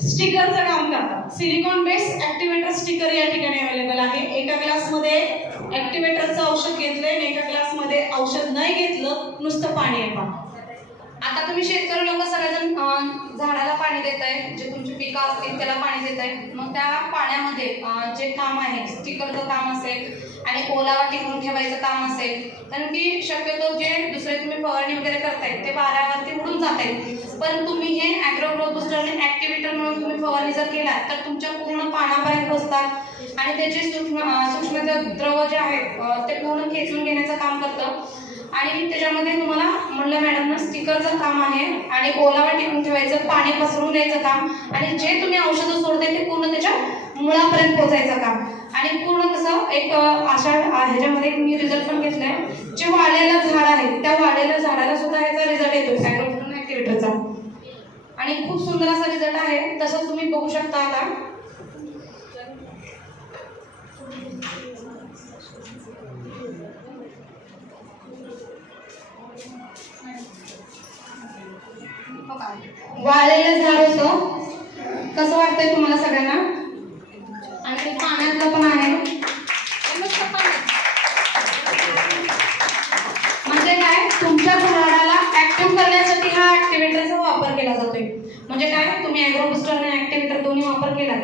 स्टिकरचं काम करतात। Silicon based ऍक्टिव्हेटर sticker या ठिकाणी अवेलेबल आहे। एका ग्लासमध्ये ऍक्टिव्हेटरचं औषध घेतलंय आणि एका ग्लासमध्ये औषध नाही घेतलं, नुसतं पाणी आहे पहा। आता तुम्ही शेतकरी लोक सगळेजण झाडाला पाणी देताय, जे तुमची पिकं असतील त्याला पाणी देताय। मग त्या पाण्यामध्ये जे काम आहे, स्टिकरचं काम असेल आणि ओलावा टिकवून ठेवायचं काम असेल, कारण की शक्यतो जे दुसरे तुम्ही फवारणी वगैरे करताय ते वाऱ्यावरती उडून जात आहेत, पण तुम्ही हे ॲग्रो ग्रोथ बूस्टर आणि ऍक्टिव्हेटर म्हणून तुम्ही फवारणी जर केला तर तुमच्या पूर्ण पानापर्यंत पोहोचतात आणि त्याचे सूक्ष्म द्रव जे आहेत ते पूर्ण खेचून घेण्याचं काम करतं। आणि त्याच्यामध्ये तुम्हाला म्हणलं मॅडमनं स्टिकरचं काम आहे आणि ओलावा टिकून ठेवायचं, पाणी पसरून द्यायचं काम आणि जे तुम्ही औषधं सोडताय ते पूर्ण त्याच्या मुळापर्यंत पोहोचायचं काम। आणि पूर्ण कसं एक अशा ह्याच्यामध्ये मी रिझल्ट पण घेतलाय, जे वाढलेलं झाड आहे त्या वाढलेल्या झाडाला सुद्धा ह्याचा रिझल्ट येतो ॲग्रो ऍक्टिव्हेटरचा आणि खूप सुंदर असा रिझल्ट आहे। तसंच तुम्ही बघू शकता आता वाळलेलं झाड होतं, कसं वाटतंय तुम्हाला सगळ्यांना? आणि ते पाण्यातलं पण आहे, म्हणजे काय तुमच्या झाडाला ऍक्टिव्ह करण्यासाठी हा ऍक्टिव्हेटरचा वापर केला जातोय। म्हणजे काय तुम्ही ॲग्रो बूस्टर आणि ऍक्टिव्हेटर दोन्ही वापर केला